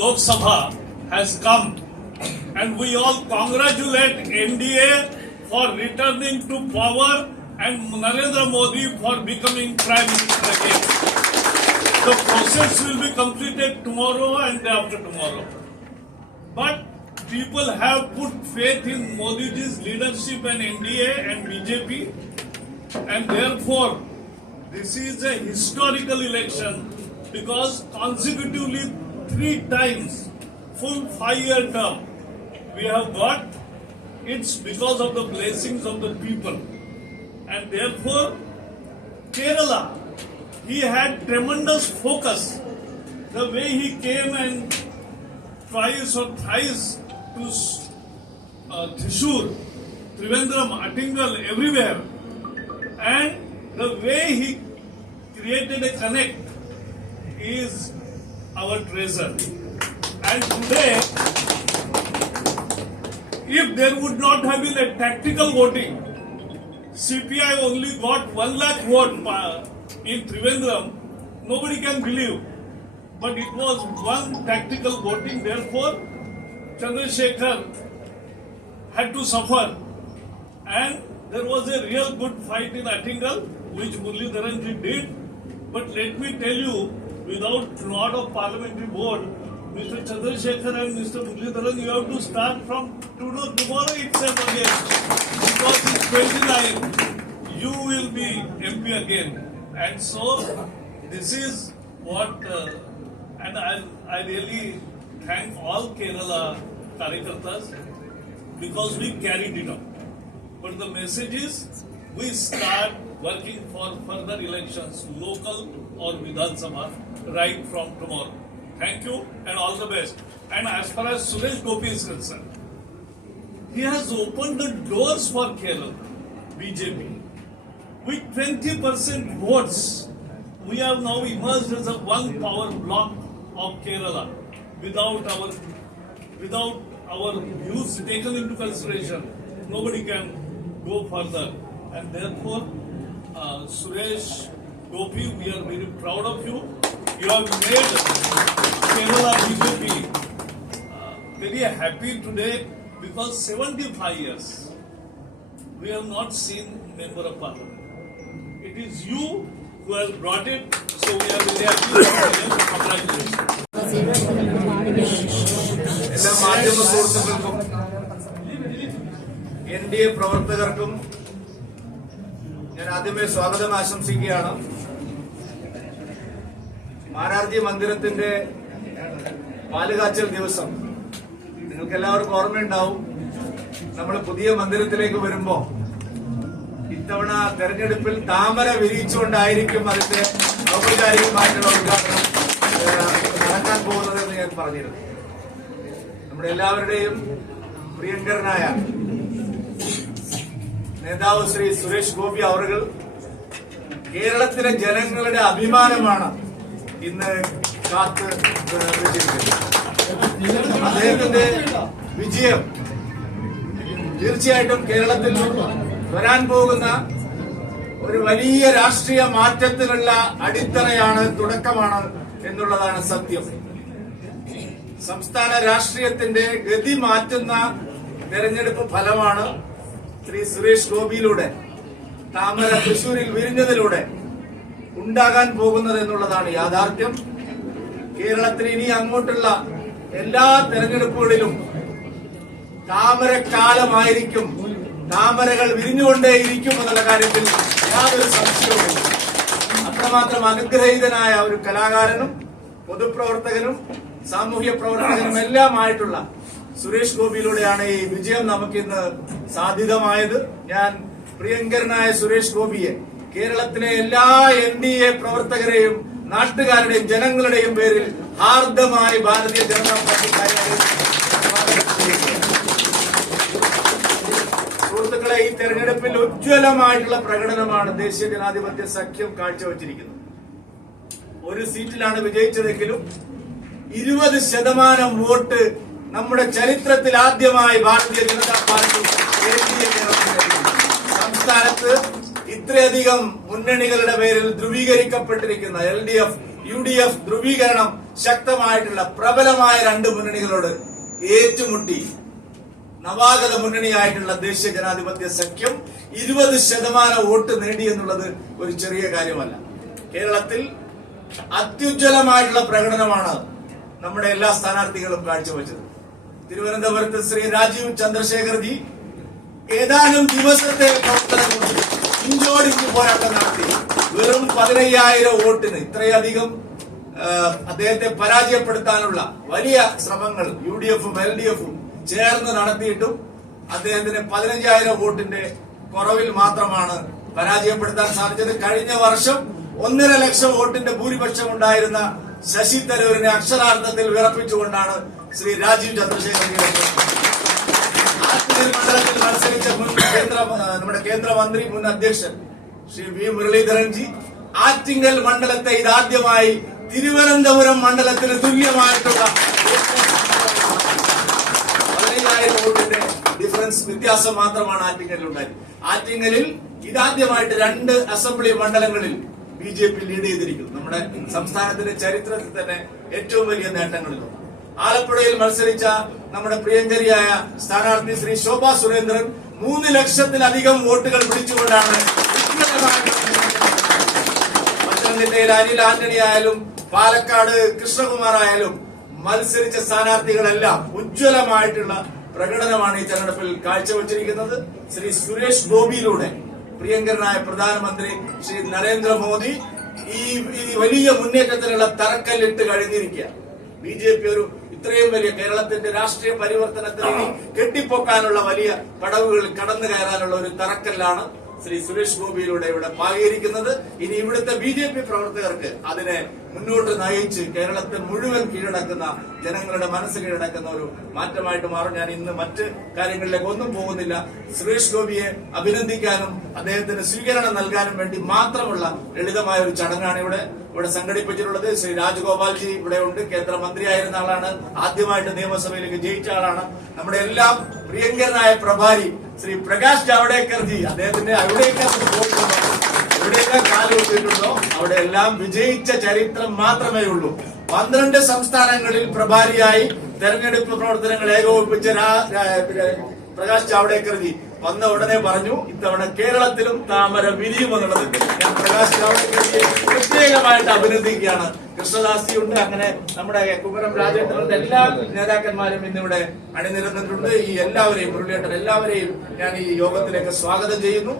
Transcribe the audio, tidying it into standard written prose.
Lok Sabha has come, and we all congratulate NDA for returning to power and Narendra Modi for becoming Prime Minister again. The process will be completed tomorrow and day after tomorrow. But people have put faith in Modi ji's leadership and NDA and BJP, and therefore this is a historical election because consecutively 3 times, full 5-year term, we have got. It's because of the blessings of the people. And therefore, Kerala, he had tremendous focus. The way he came and twice or thrice to Thrissur, Trivandrum, Attingal, everywhere. And the way he created a connect is our treasure. And today, if there would not have been a tactical voting, CPI only got 1 lakh vote in Trivandrum, nobody can believe. But it was one tactical voting, therefore Chandrasekhar had to suffer. And there was a real good fight in Attingal, which Muralidharan ji did. But let me tell you, without lot of parliamentary vote, Mr. Chandrasekhar and Mr. Muralidharan, you have to start from tomorrow itself again. Because in 29, you will be MP again. And so, this is what, and I really thank all Kerala Karyakartas because we carried it on. But the message is, we start working for further elections, local or Vidhan Sabha, right from tomorrow. Thank you and all the best. And as far as Suresh Gopi is concerned, he has opened the doors for Kerala, BJP. With 20% votes, we have now emerged as a one power bloc of Kerala without our views taken into consideration. Nobody can go further. And therefore, Suresh Gopi, we are very proud of you. You have made Kerala BJP very happy today because 75 years we have not seen member of parliament. It is you who has brought it, so we are very happy. Congratulations. എല്ലാ മാധ്യമ സുഹൃത്തുക്കൾക്കും NDA പ്രവർത്തകർക്കും ഞാൻ ആദ്യമേ സ്വാഗതം ആശംസിക്കുകയാണ്. മാരാർജി മന്ദിരത്തിന്റെ പാലുകാച്ചൽ ദിവസം നിങ്ങൾക്ക് എല്ലാവർക്കും ഓർമ്മയുണ്ടാവും. നമ്മൾ പുതിയ മന്ദിരത്തിലേക്ക് വരുമ്പോ ഇത്തവണ തെരഞ്ഞെടുപ്പിൽ താമര വിരിച്ചുകൊണ്ടായിരിക്കും അതിന്റെ ഔപചാരികമായിട്ടുള്ള ഉദ്ഘാടനം നടക്കാൻ പോകുന്നതെന്ന് ഞാൻ പറഞ്ഞിരുന്നു. നമ്മുടെ എല്ലാവരുടെയും പ്രിയങ്കരനായ നേതാവ് ശ്രീ സുരേഷ് ഗോപി അവറുകൾ കേരളത്തിലെ ജനങ്ങളുടെ അഭിമാനമാണ് ഇന്ന് കാത്ത് അദ്ദേഹത്തിന്റെ വിജയം തീർച്ചയായിട്ടും കേരളത്തിൽ വരാൻ പോകുന്ന ഒരു വലിയ രാഷ്ട്രീയ മാറ്റത്തിനുള്ള അടിത്തറയാണ്, തുടക്കമാണ് എന്നുള്ളതാണ് സത്യം. സംസ്ഥാന രാഷ്ട്രീയത്തിന്റെ ഗതി മാറ്റുന്ന തെരഞ്ഞെടുപ്പ് ഫലമാണ് ശ്രീ സുരേഷ് ഗോപിയിലൂടെ, താമര തൃശൂരിൽ വിരിഞ്ഞതിലൂടെ ഉണ്ടാകാൻ പോകുന്നത് എന്നുള്ളതാണ് യാഥാർത്ഥ്യം. കേരളത്തിൽ ഇനി അങ്ങോട്ടുള്ള എല്ലാ തെരഞ്ഞെടുപ്പുകളിലും താമരക്കാലമായിരിക്കും, താമരകൾ വിരിഞ്ഞുകൊണ്ടേയിരിക്കും എന്നുള്ള കാര്യത്തിൽ യാതൊരു സംശയവുമില്ല. അത്രമാത്രം അനുഗ്രഹീതനായ ഒരു കലാകാരനും പൊതുപ്രവർത്തകനും സാമൂഹ്യ പ്രവർത്തകനും എല്ലാമായിട്ടുള്ള സുരേഷ് ഗോപിയിലൂടെയാണ് ഈ വിജയം നമുക്കിന്ന് സാധ്യതമായത്. ഞാൻ പ്രിയങ്കരനായ സുരേഷ് ഗോപിയെ കേരളത്തിലെ എല്ലാ NDA പ്രവർത്തകരെയും നാട്ടുകാരുടെയും ജനങ്ങളുടെയും പേരിൽ ഹാർദമായി ഭാരതീയ ജനതാ പാർട്ടിക്കാരെ സുഹൃത്തുക്കളെ, ഈ തെരഞ്ഞെടുപ്പിൽ ഉജ്ജ്വലമായിട്ടുള്ള പ്രകടനമാണ് ദേശീയ ജനാധിപത്യ സഖ്യം കാഴ്ചവെച്ചിരിക്കുന്നത്. ഒരു സീറ്റിലാണ് വിജയിച്ചതെങ്കിലും 20% വോട്ട് നമ്മുടെ ചരിത്രത്തിൽ ആദ്യമായി ഭാരതീയ ജനതാ പാർട്ടി സംസ്ഥാനത്ത് ഇത്രയധികം മുന്നണികളുടെ പേരിൽ ധ്രുവീകരിക്കപ്പെട്ടിരിക്കുന്ന LDF, UDF ധ്രുവീകരണം ശക്തമായിട്ടുള്ള പ്രബലമായ രണ്ട് മുന്നണികളോട് ഏറ്റുമുട്ടി നവാഗത മുന്നണിയായിട്ടുള്ള ദേശീയ ജനാധിപത്യ സഖ്യം 20% വോട്ട് നേടി എന്നുള്ളത് ഒരു ചെറിയ കാര്യമല്ല. കേരളത്തിൽ അത്യുജ്വലമായിട്ടുള്ള പ്രകടനമാണ് നമ്മുടെ എല്ലാ സ്ഥാനാർത്ഥികളും കാഴ്ചവെച്ചത്. തിരുവനന്തപുരത്ത് ശ്രീ രാജീവ് ചന്ദ്രശേഖർജി ഏതാനും ദിവസത്തെ പ്രവർത്തനം കൊണ്ട് ഇഞ്ചോടിഞ്ച് പോരാട്ടം നടത്തി വെറും 15,000 വോട്ടിന് ഇത്രയധികം അദ്ദേഹത്തെ പരാജയപ്പെടുത്താനുള്ള വലിയ ശ്രമങ്ങൾ UDF-ഉം LDF-ഉം ചേർന്ന് നടത്തിയിട്ടും അദ്ദേഹത്തിന് 15,000 വോട്ടിന്റെ കുറവിൽ മാത്രമാണ് പരാജയപ്പെടുത്താൻ സാധിച്ചത്. കഴിഞ്ഞ വർഷം 1.5 ലക്ഷം വോട്ടിന്റെ ഭൂരിപക്ഷം ഉണ്ടായിരുന്ന ശശി തരൂരിനെ അക്ഷരാർത്ഥത്തിൽ വിറപ്പിച്ചുകൊണ്ടാണ് ശ്രീ രാജീവ് ചന്ദ്രശേഖർ ആറ്റിങ്ങൽ മണ്ഡലത്തിൽ മത്സരിച്ച നമ്മുടെ കേന്ദ്രമന്ത്രി മുൻ അധ്യക്ഷൻ ശ്രീ V. മുരളീധരൻജി ആറ്റിങ്ങൽ മണ്ഡലത്തെ ഇതാദ്യമായി തിരുവനന്തപുരം മണ്ഡലത്തിന് തുല്യമായിട്ടുള്ള 15,000 വോട്ടിന്റെ ഡിഫറൻസ് വ്യത്യാസം മാത്രമാണ് ആറ്റിങ്ങലിൽ ഉണ്ടായത്. ആറ്റിങ്ങലിൽ ഇതാദ്യമായിട്ട് 2 അസംബ്ലി മണ്ഡലങ്ങളിൽ BJP ലീഡ് ചെയ്തിരിക്കുന്നു. നമ്മുടെ സംസ്ഥാനത്തിന്റെ ചരിത്രത്തിൽ തന്നെ ഏറ്റവും വലിയ നേട്ടങ്ങളിലൊന്ന്. ആലപ്പുഴയിൽ മത്സരിച്ച നമ്മുടെ പ്രിയങ്കരിയായ സ്ഥാനാർത്ഥി ശ്രീ ശോഭാ സുരേന്ദ്രൻ 3 ലക്ഷത്തിലധികം വോട്ടുകൾ പിടിച്ചുകൊണ്ടാണ് പത്തനംതിട്ടയിൽ അനിൽ ആന്റണി ആയാലും പാലക്കാട് കൃഷ്ണകുമാർ ആയാലും മത്സരിച്ച സ്ഥാനാർത്ഥികളെല്ലാം ഉജ്ജ്വലമായിട്ടുള്ള പ്രകടനമാണ് ഈ തെരഞ്ഞെടുപ്പിൽ കാഴ്ചവെച്ചിരിക്കുന്നത്. ശ്രീ സുരേഷ് ഗോപിയിലൂടെ പ്രിയങ്കരനായ പ്രധാനമന്ത്രി ശ്രീ നരേന്ദ്രമോദി ഈ വലിയ മുന്നേറ്റത്തിനുള്ള തറക്കല്ലിട്ട് കഴിഞ്ഞിരിക്കുക. BJP ഒരു ഇത്രയും വലിയ കേരളത്തിന്റെ രാഷ്ട്രീയ പരിവർത്തനത്തിന് കെട്ടിപ്പൊക്കാനുള്ള വലിയ പടവുകൾ കടന്നു കയറാനുള്ള ഒരു തറക്കല്ലാണ് ശ്രീ സുരേഷ് ഗോപിയിലൂടെ ഇവിടെ പാകിയിരിക്കുന്നത്. ഇനി ഇവിടുത്തെ BJP പ്രവർത്തകർക്ക് അതിനെ മുന്നോട്ട് നയിച്ച് കേരളത്തെ മുഴുവൻ കീഴടക്കുന്ന ജനങ്ങളുടെ മനസ്സ് കീഴടക്കുന്ന ഒരു മാറ്റമായിട്ട് മാറും. ഞാൻ ഇന്ന് മറ്റ് കാര്യങ്ങളിലേക്ക് ഒന്നും പോകുന്നില്ല. സുരേഷ് ഗോപിയെ അഭിനന്ദിക്കാനും അദ്ദേഹത്തിന് സ്വീകരണം നൽകാനും വേണ്ടി മാത്രമുള്ള ലളിതമായ ഒരു ചടങ്ങാണ് ഇവിടെ സംഘടിപ്പിച്ചിട്ടുള്ളത്. ശ്രീ രാജഗോപാൽജി ഇവിടെ ഉണ്ട്. കേന്ദ്രമന്ത്രിയായിരുന്ന ആളാണ്. ആദ്യമായിട്ട് നിയമസഭയിലേക്ക് ജയിച്ച ആളാണ്. നമ്മുടെ എല്ലാം പ്രിയങ്കരനായ പ്രഭാരി ശ്രീ പ്രകാശ് ജാവ്ദേക്കർജി അദ്ദേഹത്തിന്റെ എവിടെയൊക്കെ കാലുകുത്തിയിട്ടുണ്ടോ അവിടെ എല്ലാം വിജയിച്ച ചരിത്രം മാത്രമേ ഉള്ളൂ. 12 സംസ്ഥാനങ്ങളിൽ പ്രഭാരിയായി തെരഞ്ഞെടുപ്പ് പ്രവർത്തനങ്ങൾ ഏകോപിപ്പിച്ച പ്രകാശ് ജാവ്ദേക്കർജി വന്ന ഉടനെ പറഞ്ഞു ഇത്തവണ കേരളത്തിലും താമര വിരിയുമെന്നുള്ളത്. ഞാൻ പ്രകാശ് ജാവ്ദേക്കർജിയെ പ്രത്യേകമായിട്ട് അഭിനന്ദിക്കുകയാണ്. കൃഷ്ണദാസി ഉണ്ട്. അങ്ങനെ നമ്മുടെ കുമരം രാജേന്ദ്രന്റെ എല്ലാ നേതാക്കന്മാരും ഇന്നിവിടെ അണിനിരന്നിട്ടുണ്ട്. ഈ എല്ലാവരെയും മുരളിയേട്ടൻ എല്ലാവരെയും ഞാൻ ഈ യോഗത്തിലേക്ക് സ്വാഗതം ചെയ്യുന്നു.